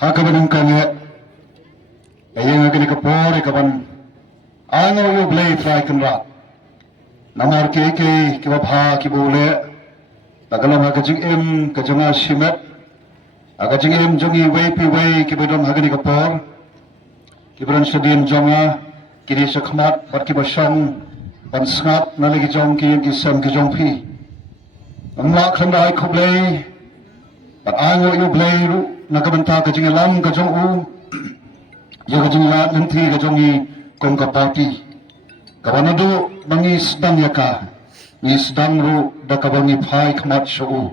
hakaban kange ayang agani kapor ikaban ano yu blay fly kanra namar ke kibabha kibule tagalam hagajing em kajunga shimet agajing em jongi way pi way kibadam hagani kapor kibaran sedin jonga kini sekhmat bat kibasang ban sngat nalagi jong ki sam ki jong pi Imlang khublei khublei bat ango yu blay ru nakabanta kajing lam kajong u ya kajing lat nanti kajong i kong kapati kawanadu bangi sedang yaka ni sedang ru dakabangi phai khmat shu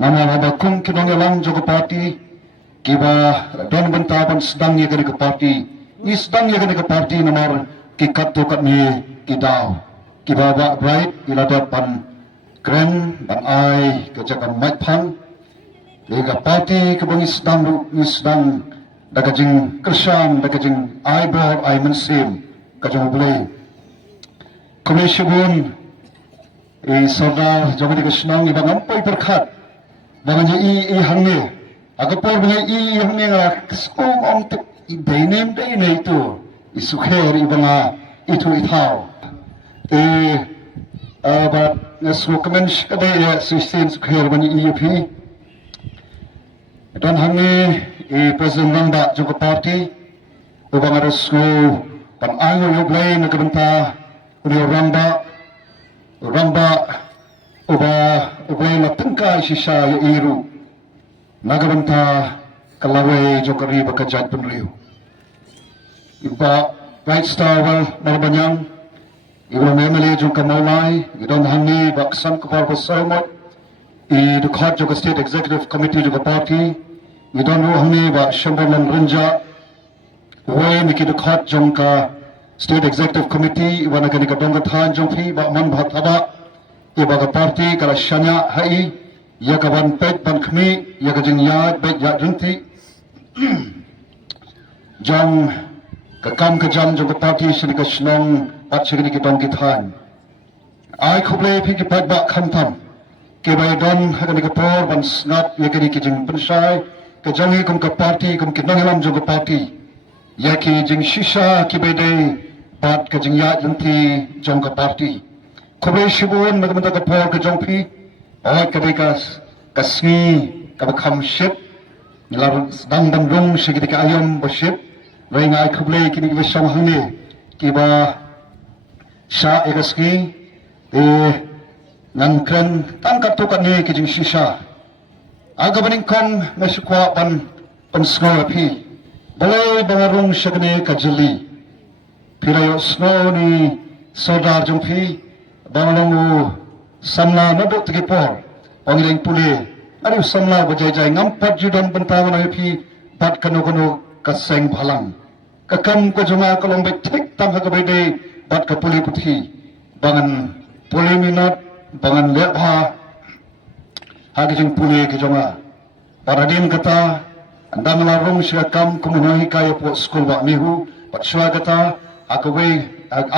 nama haba kum kinong lam jogapati kiba don banta ban sedang ya kani kapati ni sedang ya kani kapati namar ki kat to kat ni ki daw kiba ba bright ilada pan kren ban ai kajakan mic phang lega parti kabangi sedang ru ni sedang dakajing kersan dakajing ai bor ai mensim kajong boleh khublei shibun sordar jogadi kesnang ibang ampai pyrkhat bangan i hangne agapor bangai i hangne skong ong te dainem daine itu isukher ibanga itu ithau but ngasro comments kadai ya sistem sukher bani iep dan hangne President Rangda juga parti ubang arusku pan ango yublay nagabanta uri Rangda ubay la tengka sisa ya iru nagabanta kalaway jokari baka Jait Bynriew iba right star wal malbanyang iba memele juga maulai idon hangi baksan kapal pasamot the court juga state executive committee juga parti idon hangi ba shambalan ranja way miki the court jongka state executive committee iba nagani ka dongga than jongpi ba man bhat aba iba ka parti kala shanya hai ya ka ban peit ban khmi ya ka jing ya beit ya rinti jong ka kam ka jam jong ka parti shri ka shnong bat shri ki donggi than ai khublei phi ki pat ba kham tham ke bai don hagani ka por ban snap ya ki jing pynshai ka jangi kum ka parti kum ki nangalam jong ka parti ya ki jing shisha ki bede bat ka jing ya rinti jong ka parti khublei shibun nagamanta ka por ka jong phi ai ka dekas kasngi ka kham ship lar dang dang rong shigiti ka ayam baship rai ngai khublei kini ki song hangne ki ba shah egaski ngan kren tang ka to ka ne ki jing shisha aga baning kon na shukwa pan snow phi balai bangarung shagne ka jili pirayo snow ni sodar jong phi bangalong samna na do tiki por pangiling puli ari samla bajai ngampat judan bentawana phi bat kanu kaseng bhalang kakam ko junga kolong be thik tam ha ka bede bat ka puli puthi bangan puli minat bangan lebha hagi jing puli ki junga paradim kata andang la rong shra kam kumunahi kaya po school ba mihu pat swagata akawe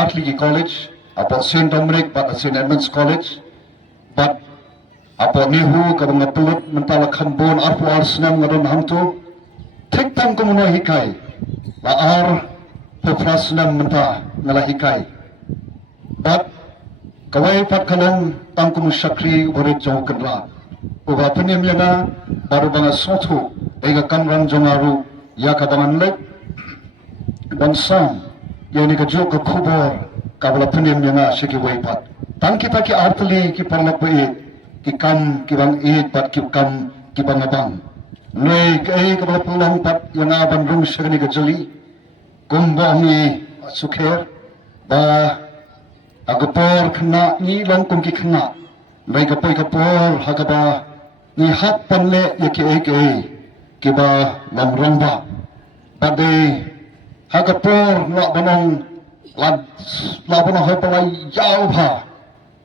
atli ki college apo St. Dominic but St. Edmunds College but apo mihu ka mga pulut mentala khambon arpo arsnam ngadon hamtu thik tam kumunahi kai laar pefrasnam menta ngalahikai bat kawai pat kalong tangkum syakri warit jong kenra uba penim yana baru banga sotu ega kamrang jongaru ya kabangan lek bansam yani ka jok ka khubor kabla penim yana shiki wai pat tang kita ki artli ki paralok beit ki kam ki bang Ieit pat ki kam ki bang abang noi kai kabla pulang pat yang aban rung shagni ka jali kumbangi sukher ba agapor khna ni long kum ki khna mai ka poi ka por hagaba ni hap panle yake eke ki ba lam ramba bade hagapor la banong la banong hopalai yau bha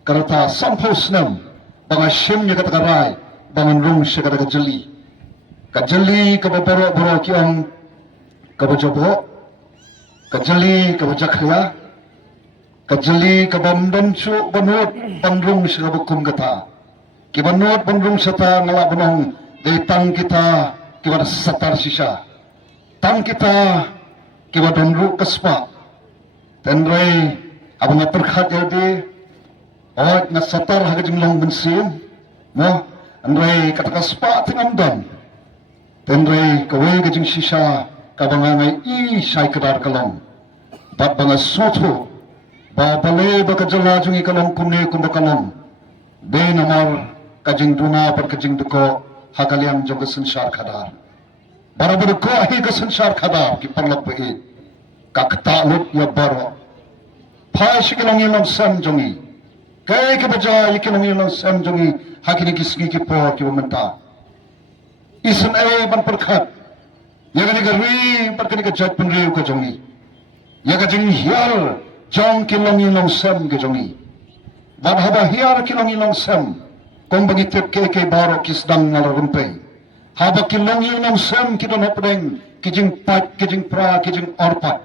karata samphosnam banga shim ni kata rai bangan rung shagada ka jali ka boro ki ang ka bojobo kajali kabajakya kajali kabamdam chu banot banrung sa bukum kata ki banot banrung sa ta ngala banong de tang kita kiba satar shisha tang kita kiba donru kaspa tenrei abang pyrkhat jadi oh na satar haga jinglang bensin mo andrei kata kaspa tingam dan tenrei kawai gajing shisha kabangangai I shai kadar kalong bat banga soto ba bale ba kajala jungi kalong kumne kumba kalong be namar kajing duna par kajing duko hakaliam jong sansar khadar barabar ko hi ka sansar khadar ki parlok beit ka khata lut ya baro phai shikilong ilong sam jongi kai ke baja yikilong ilong sam jongi hakini kisgi ki por ki menta isun ai ban pyrkhat yagani ka ri par kani ka jat Bynriew ka jongi yaga jing hial jong kilong ilong sam ke jongi ban haba hiar kilong ilong sam kung bagitip ke baro kisdang ngalarumpe haba kilong ilong sam kidon hapdeng kijing pat kijing pra kijing orpat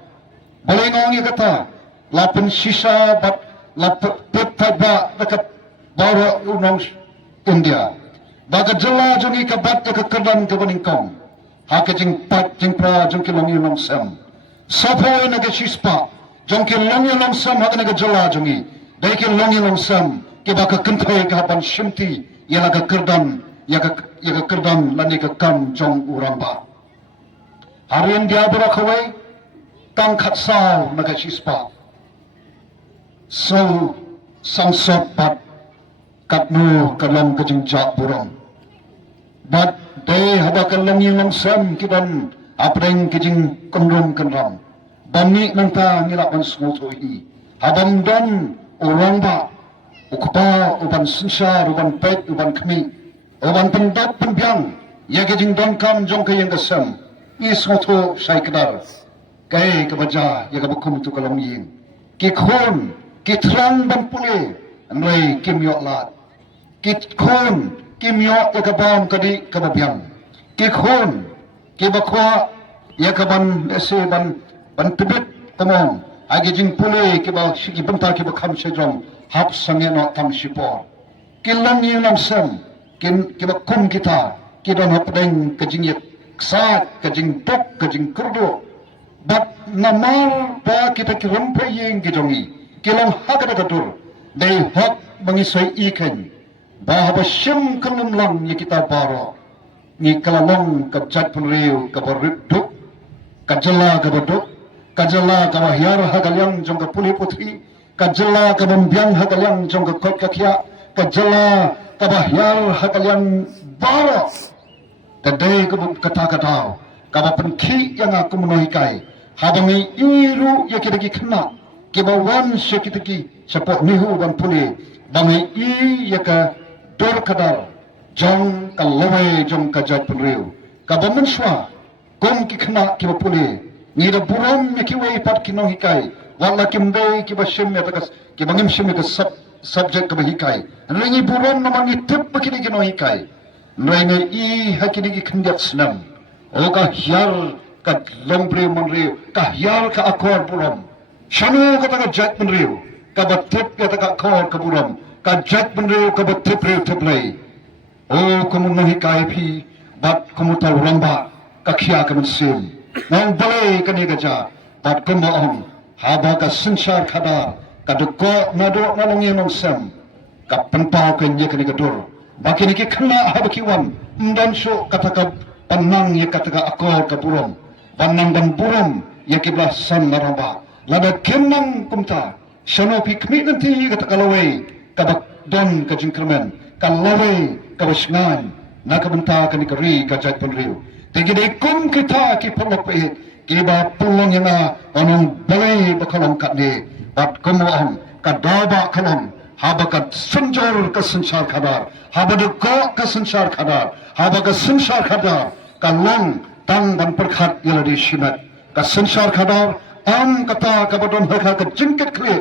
balengong yakata lapin shisha bat lap peta ba dekat baro unong India baga jela jongi kabat dekat kerdan ke beningkong ha kijing pat jing pra jong kilong ilong sam sapoy na ke shispa jong kilong ilong sam ha ke jela jongi dai kilong ilong sam kiba ka kentai ka ban shimti yala ka kerdan yaga kerdan lani ka kam jong uramba harian dia berakawai tang khat sao na ka shispa so sangsot pat katnu kalong ka jing ja burong but dai haba kalong ilong sam kiban apreng kijing kondom kendram bani nanta ngila ban smutoi habam don uramba ukpa uban sinsar uban peit uban kami uban pendap penbiang ya kijing don kam jong ke yang kesem ismoto shaikdar kai kebaja ya kabukum tu kalong yin ki khon ki thrang ban pule anoi kimyo lat ki khon kimyo ya kabam kadi kababiang ki khon ki bakwa ya kaban ese ban tibit komong agi jing pule ki ba shiki banta ki ba kham shejong hap sange no tam shipor kilang ni nam sam kin ki ba kum kita ki don hap deng ke jing yek sat ke jing tok ke jing kurdo bat namar ba kita ki rumpe yeng ki jongi kilang hakada katur dei hak bangisoi iken ba ba shim kunum lang ni kita baro ni kalalong ka jat Bynriew ka boruduk ka jala ka boduk ka jala ka bahyar hagalyang jong ka puli putri ka jala ka bambyang hagalyang jong ka kot ka kya ka jala ka bahyar hagalyang baro kadai ka kata ka ba penki yang aku menohikai habangi iru ya kidagi kena ki ba wan sekitaki sapok nihu ban puli bangi I ya ka dor kadar jong ka lawai jong ka jat Bynriew ka ba menswa kum ki khna ki ba puli ni da buram me ki wei pat ki no hikai wala kim dei ki ba shim me takas ki ba ngim shim ka subject ka ba hikai ringi buram na mangi tip ki ni ki no hikai ringi I hakini ki khndiak snam o ka hyar ka Bynriew Bynriew ka hyar ka akor buram shanu ka ta jat Bynriew ka ba tip ka ta akor ka buram ka jat Bynriew ka ba tip play oh kamu nahikai pi bat kamu tahu ramba kakia kamu sim nang balai kani gaja bat kamu om haba ka sansar khadar ka duko nado nalongi nong sem ka penpau kan ye kani gadur bakini ki khna haba ki wan ndan so kata ka panang ye kata ka akor ka burom panang dan burom ye ki blah san maramba lada kenang kumta shanopi kmi nanti kata kalawai ka bak don ka jingkremen ka lawai ka basngan nakabenta ka ni kari ka jat Bynriew tinggi dei kum kita ki paralok peit ki ba pulong yana onong balai bakalong ka ni bat kumohon ka daba kalong haba ka sanjor ka sansar khadar haba de ko ka sansar khadar haba ka sansar khadar ka long tang ban pyrkhat yala di shimat ka sansar khadar am kata ka badon hakha ka jingket kle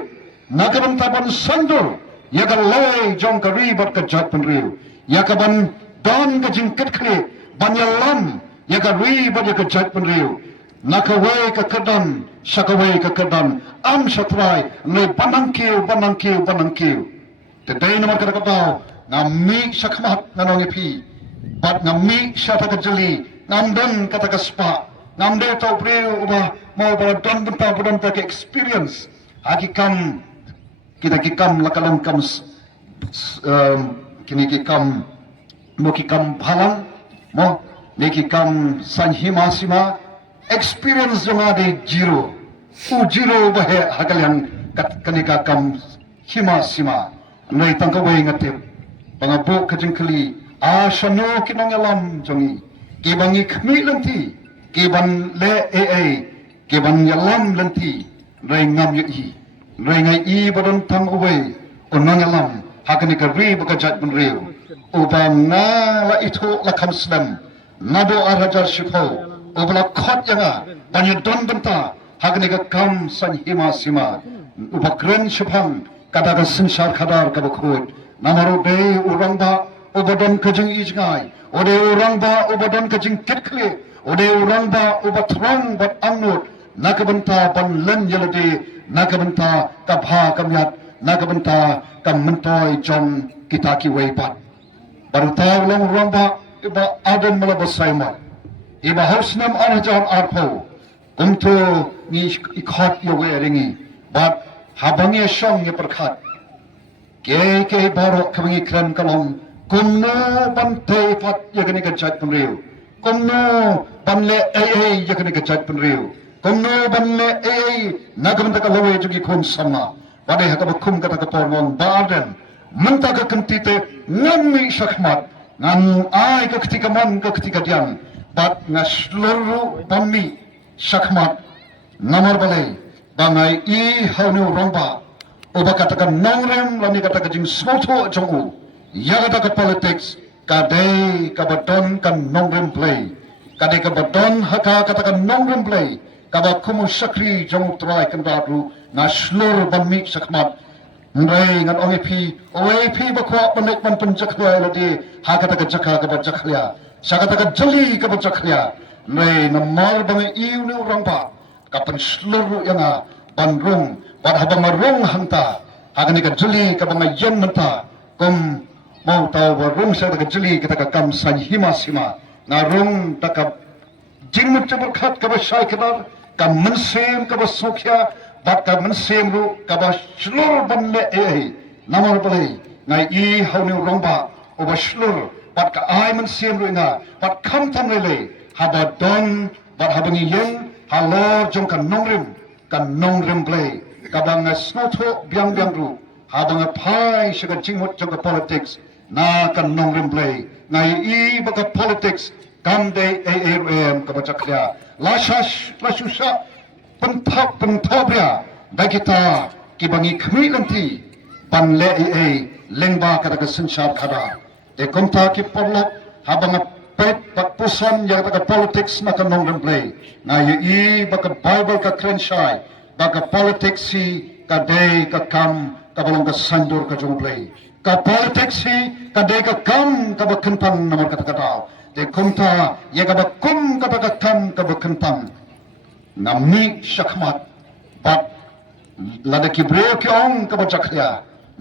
nakabenta ban sanjor ya ka lawai jong ka ri bat ka jat Bynriew ya ka ban don ka jingket kle banyalam ya ka ri bat ya ka jat Bynriew nakawai ka kedan sakawai ka kedan am satrai ne banangkiu tedai nomor kata ngami sakmat nanongi pi bat ngami syata ka jeli ngamdan kata kaspa ngamde tau Bynriew uba mau bala don benta ke experience hakikam kita kikam lakalam kam kini kikam mo kikam bhalang mo ne kikam sanhima sima experience jonga de zero bahe hakalyang kanika kam hima sima nei tangka wei ngate pangabu kajingkali ashano kinongalam jongi kibangi khmi lanti kiban le kiban yalam lanti rengam yi rengai I badon tam away onangalam hakanika ri bakajat Bynriew ubam na la itu la kamslam nado arajar shkor ubla khot yanga banyadon benta hakanika kam san hima sima uba kren shibun kadaga sinshar khadar kabakhut namaru be urangba ubadon kajing ijngai ode urangba ubadon kajing kitkle ode urangba ubatrang bat angnut nakabenta ban len yelade nakabenta kabha kamyat nakabenta kam mentoy jong kita ki weipat baru tahu long urangba iba adan malabasaimat iba hausnam arjan arpo kumto ni ikhat yowe ringi bat habangi shong ye pyrkhat ke baro kabangi kren kalong kumno ban te pat yagani ka Jait Bynriew kumno ban le yagani ka Jait Bynriew kumno ban le nagamanta ka lawe jugi khon sama wade hakaba kum kata ka pormon barden menta ka kentite ngami shakmat ngan ai ka ketika man ka ketika diam bat ngasluru bami shakmat namar balai bangai I haunu romba oba katakan nongrem lani katakan jing smoto jongu yaga ka politics kadai ka badon kan nongrem play kadai ka badon haka katakan nongrem play kaba kumu sakri jong trai kan dadru na slur bami shakmat ngai ngan OAP bakwa panek man panjakya ladi haka ka jakha ka bajakya sakata ka jali ka bajakya ngai namar bangai iu ni romba kapan seluruh yang bandrung pada habang marung hanta agani ka juli ka bang yan menta kum mau tahu barung sa ka juli kita ka kam sanhima sima ngarung taka jingmut pyrkhat ka pynshai kedar ka mensem ka basokya bat ka mensem ru ka ba seluruh banle namar balai ngai I hauni rongba oba seluruh bat ka ai mensem ru nga bat kam tam lele habadon bat habangi yen halor jong kan nongrim play kabang snoto biang ru habang pai sugar jingmut jong politics na kan nongrim play ngai I baka politics kam de ARM kabachakya lashusha pentobria bagita kibangi khmi lanti panle lengba kada sinshar khada de komta ki paralok habang peit bat pusan yang baka politics na kan nongrim play na I baka Bible ka pynshai baka politics si ka day ka kam ka balong ka sandur ka jong play ka politics si ka day ka kam ka bakentang namar kata de kumta ya ka bakum ka kam ka bakentang namni shakmat bat lada ki Bynriew ki ong ka bajakya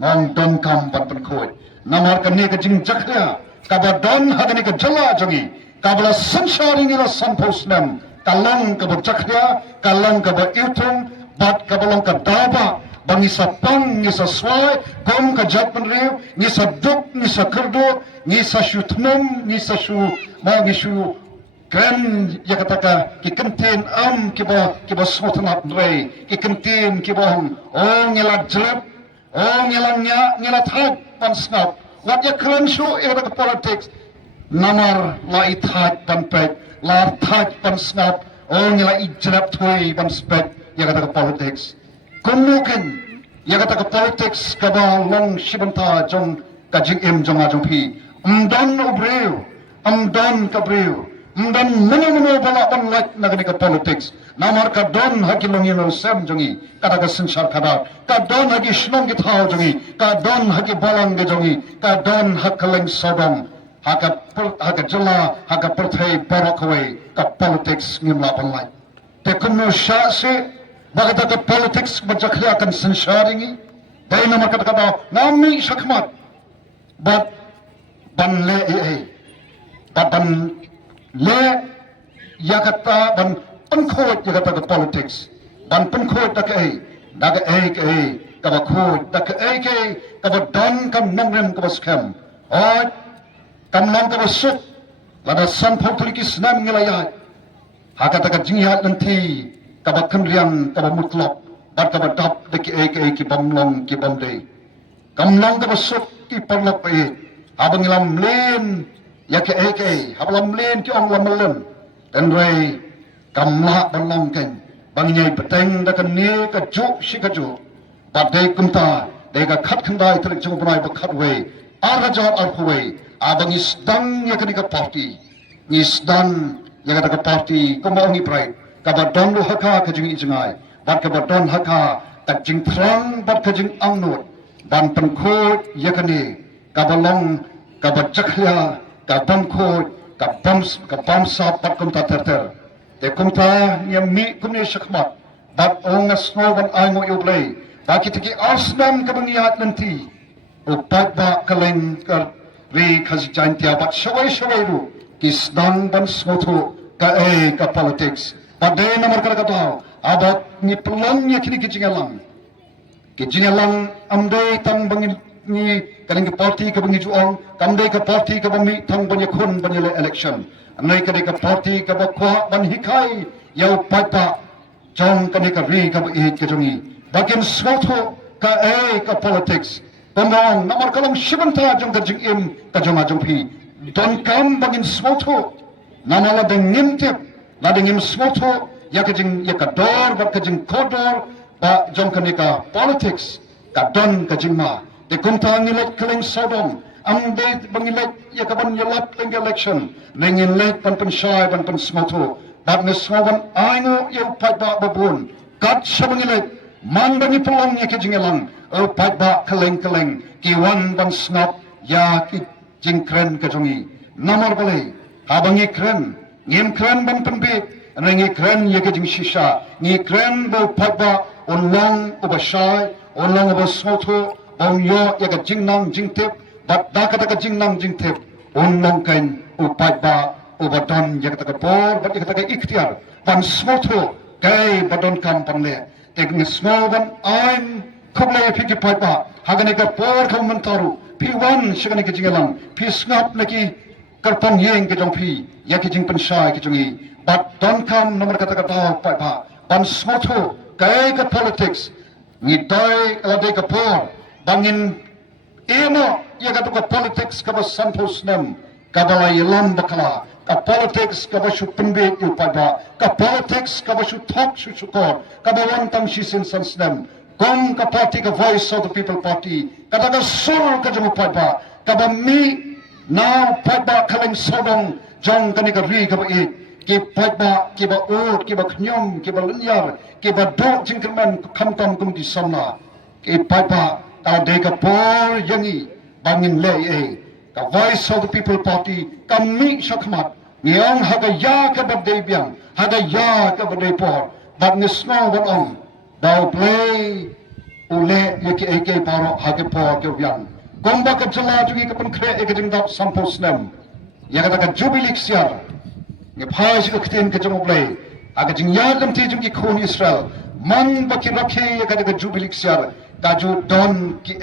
ngong don kam bat penkhoi namar ka ne ka jing jakya kabadon hadani ka jala jongi kabla sanshari nila sanposnam kalang ka bajakya kalang ka ba iutung bat kabalong ka daba bangi sa pang ni sa swai kom ka Jait Bynriew ni sa duk ni sa kerdo ni sa shutnum ni sa shu ma ni shu kren ya kataka ki kentin kiba smotanat rei ki kentin kiba ngela jlep ngela thait pan snap wat ya kren shu era ka politics namar la thait pan peit la thait pan snap ngela ijlep thoi pan spek ya kata politics kumukin ya kata politics kaba long shibun jong ka jing jong pi umdan Bynriew umdan ka Bynriew umdan mana bala ban like nagani ka politics namar ka don hakilong yelo sem jongi kata ka sinshar khada ka don hagi shnong ki thao jongi ka don hagi balang ge jongi ka don hakaleng sodong haka jala haka perthai barokwe ka politics ngimla ban like te kumu shah se bagata ka politics bajakya kan sansharingi dai nama kata nami shakmat bat ban le ban le yakata ban penkhot yakata ke politics ban penkhot dak ke ka ba khot dak ke ka ba don kam nongrem ka ba scam oi kam nong ka ba suk lada san politik snam ngelaya hakata ka jinghat nanti ka ba kemriang ka ba mutlak bat ka ba dap dak ke bamlong ki bamde kam nong ka ba suk ki paralok peit abang lam len ya ke hablam len ki ong lam len dan rei kam la balong ken bang nyai peteng da kan ni ka ju shi ka ju bat dei kumta dei ka khat khandai trik chung brai ba khat we ar jor ar we abang is dang ya ka party is dang ya ka party ko mo ngi prai ka ba don lu haka ka jing i jangai bat ka ba don haka ka jing thrang bat ka jing ang no ban pen khot ya ka ni ka ba long ka ba chakhya ka bam khot ka bam sa pat kum ta ter te kum ta yam mi kum ni shakmat bat ong asno ban ai mo khublei ba ki tiki asnam ka bangiat nanti o pat ba kaleng ka ri khazi jan tia bat shawai ru ki snang ban smotho ka ka politics ba de namar ka ta abat ni pelong ni kini ki jingalang amde tang bangin ni kaling party ka bangi juong kamde ka party ka bami thang banya khun banya election anai ka ka party ka ba khwa ban hikai yau pata jong ka ka ri ka ba Ieit ka jongi bakin swatho ka ka politics pamong namar kalam shibun ta jong ka jing im ka jong ajong phi don kam bangin swatho namala dengim tip la dengim swatho ya ka jing ya ka dor ba ka jing kodor ba jong ka politics ka don ka jing ma de kumta ngilet keleng sodom amde bangilet ya kaban yelap leng election nengin let pan pynshai pan smoto bat ne smoban aingo ye pat ba babun kat sabangilet man bangi pelong ye ke jingelang o pat ba keleng ki wan ban snap ya ki jing kren ka jongi namar bale habangi kren ngem kren ban penbit ngi kren ye ke jing shisha ngi kren bo pat ba onlong obashai onlong obasmoto Om yo ya ka jingnang jingtip bat da ka jingnang jingtip onlong kain upat ba ubadon ya ka por bat ya ka ikhtiar ban smotho kai badon kam panle ek ni small ban I'm khublei phiki pat ba hagane ka por kham mantaru p1 shigane ka jingalang p snap naki karpong yeng ke jong phi ya ki jing pynshai ki jongi bat don kam nomor ka ta pat ba ban smotho kai ka politics ni dai ala de ka por bangin emo ya ka ka politics ka ba sampos nam ka ba yelam bakala ka politics ka ba shu penbe yu pa ba ka politics ka ba shu thok shu shkor ka ba wan tam shi sin san snam gom ka party ka voice of the people party ka ka sur ka jamu pa ba ka ba mi now pa ba kaleng sodong jong ka ni ka ri ka ba Ieit ki pa ba ki ba ur ki ba khnyom ki ba lunyar ki ba do jingkerman kham tam kum di samna ki pa ba ka de ka por yangi bangin le ka voice of the people party ka mi shakmat ngiang haga ya ka bade biang haga ya ka bade por but ni snow what on dau play ule yeki eke paro haga por ke biang gomba ka jala jugi ka pen kre ek jing dap sampos nam ya ka jubilik siar ni phai ka kten ka jong play aga jing ya lam ti jung ki khon Israel man baki rakhe ya ka jubilik siar Kaju don ki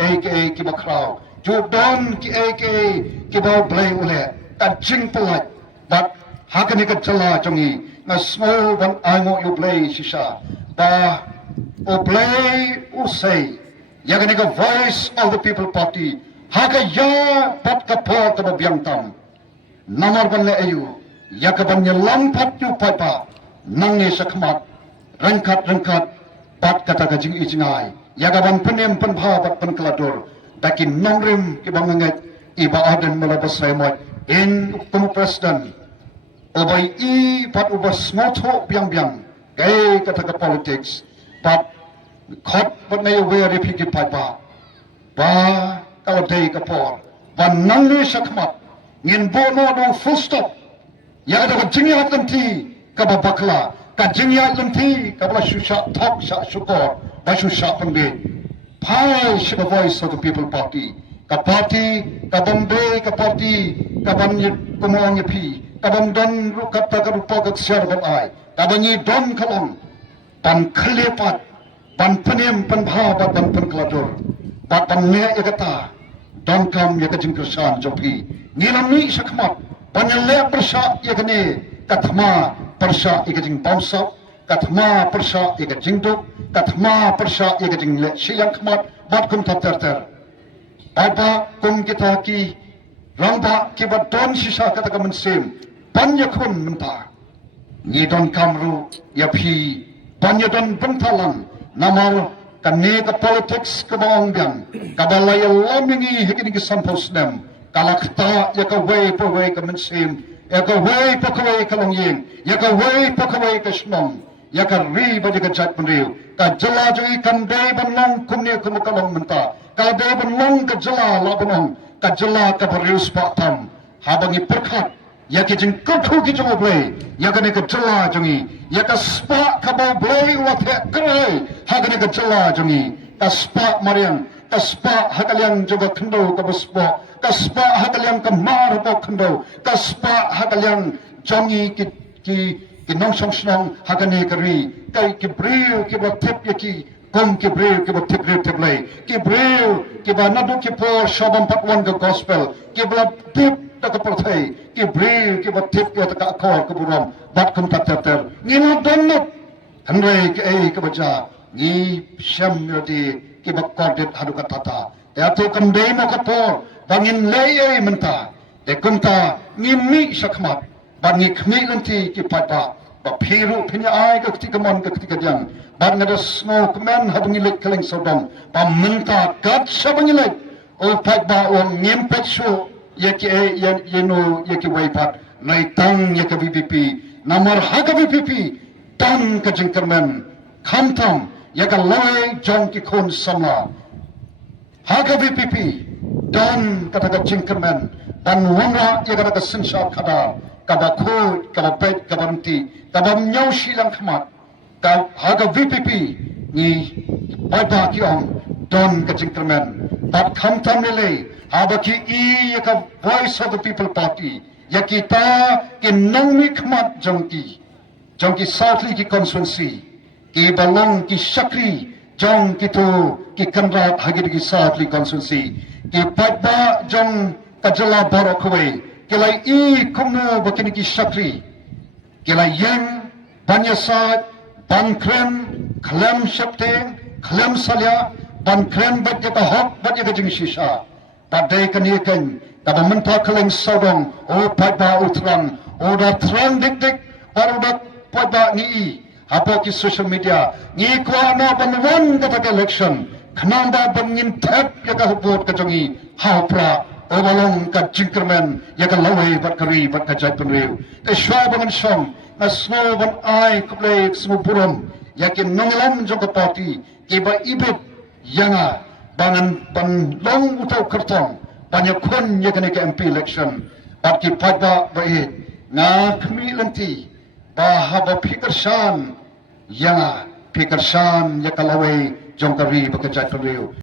ki bakrao, ju don ki bau blay ule, ka jing pelat, but hakani ka jala jongi, na small ban aingo you blay shisha, ba o blay u say, yagani ka voice of the people party, haka ya pat ka po ka biang tam, namar ban le ayu, yakaban ya lampat yu paipa, nangi sakmat, rangkat, pat kata ka jing ijingai. Yagaban penem penbha bat penklador dakin nongrim ki bangangat iba aden melabas remote in kumu president obai I pat ubas smotho biang kai kata ka politics pat khot bat nay we repiki paipa ba kalau dei ka por ban nangni sakmat ngin bono do full stop ya ada jingyat nanti ka bakla ka jingyat nanti ka bla shusha thok sha shkor Bashu Shapan Bay, Pai Shiba voice of the people party, ka Bombay, ka party, ka Banyit Kumong Yapi, kabang don rukat rupa kaksiar ban ai kabangi don kalong pan khlepat pan penem pan bha pan keladur pan ne yakata don kam yakajing kersan jopi ngilami sakmat pan le persha yakane kathma persha yakajing bangsa kathma persha yakajing duk kathma persha yakajing le siang khmat bat kum ter apa kum kita ki rangba kiba don sisa kata kamen panya kun menta ni don kamru ya phi panya don bentalan namal kane ka politics ka banggang kabalay lamingi hikini ki sampos dem kalakta ya ka way po way kamen ya ka way po ka way kalongyeng ya ka way po ka way ka shnong ya ka ri ba ka Jait Bynriew ka jala jo ikan day banlong kumni kumukalong menta ka day banlong ka jala labanong ka jala ka Bynriew spatam habangi pyrkhat ya ki jing khublei ya ka ne ka jala jongi ya ka spa ka khublei wa the krai ha ka ne ka jala jongi ka spa mariang ka spa hakalyang joga khndo ka spa ka spa hakalyang ka mar ko khndo ka spa hakalyang jongi ki nong song snong hakane kari kai ki Bynriew ki ba tep ya ki kom ki Bynriew ki ba tep lei ki Bynriew ki ba nadu ki po shabam patwan ka gospel ki ba tep ta ka prothai ki Bynriew ki ba tep ya ta ka khor ka buram bat kum ta ter ni na donnut hanrei ki ei ka baja ni sham yodi ki ba kodit hadu ka tata ya to kam dei mo ka por bangin lei menta de kunta ni mi sakmat bangi khmi lanti ki pata ba phiru phinya ai ka ti kamon ka ti ka diang ban ngada snow kmen habangi lek kaleng sodom ba menta kat sabangi lek o pat ba o ngem pet shu yeki yeno yeki waipat nai tang yeki VPP namar haga VPP tan ka jingkermen khamtam yaka lai jong ki khon samla haga VPP dan kata ka jingkermen dan wanga yaka ka sinsha khada kaba khod kaba beit kaba mti kaba nyau silang khmat ka haga VPP ni baba ki ong don ka jingkermen bat khamtam nile habaki yaka voice of the people party yakita ki nongmi khmat jongki southly ki constituency ki balong ki shakri jong ki to ki kanrat hagid ki southly constituency ki patba jong kajala borokwei kilai kumno bakini ki shakri kilai yang banyasat ban kren khlem shapte khlem salya ban kren bat yaka hok bat yaka jing shisha padai kanikan kaba menta kaleng sodong o pada utrang o da trang dik baru da pada ni apa ki social media ni kwa na banwan kata election khnanda bangin thap ya ka hubot ka jongi haupra o balong ka jingkermen ya ka lawai bat kari bat ka Jait Bynriew te shwa bangan song na snow ban ai khublei smupuram ya ki nonglam jong ka party ki ba ibet yanga bangan ban long utau kertong banyak kon ya kena ke MP election bat ki pada beit na khmi lanti ba haba phikarsan yanga phikarsan ya kalawai jongkari ba ka Jait Bynriew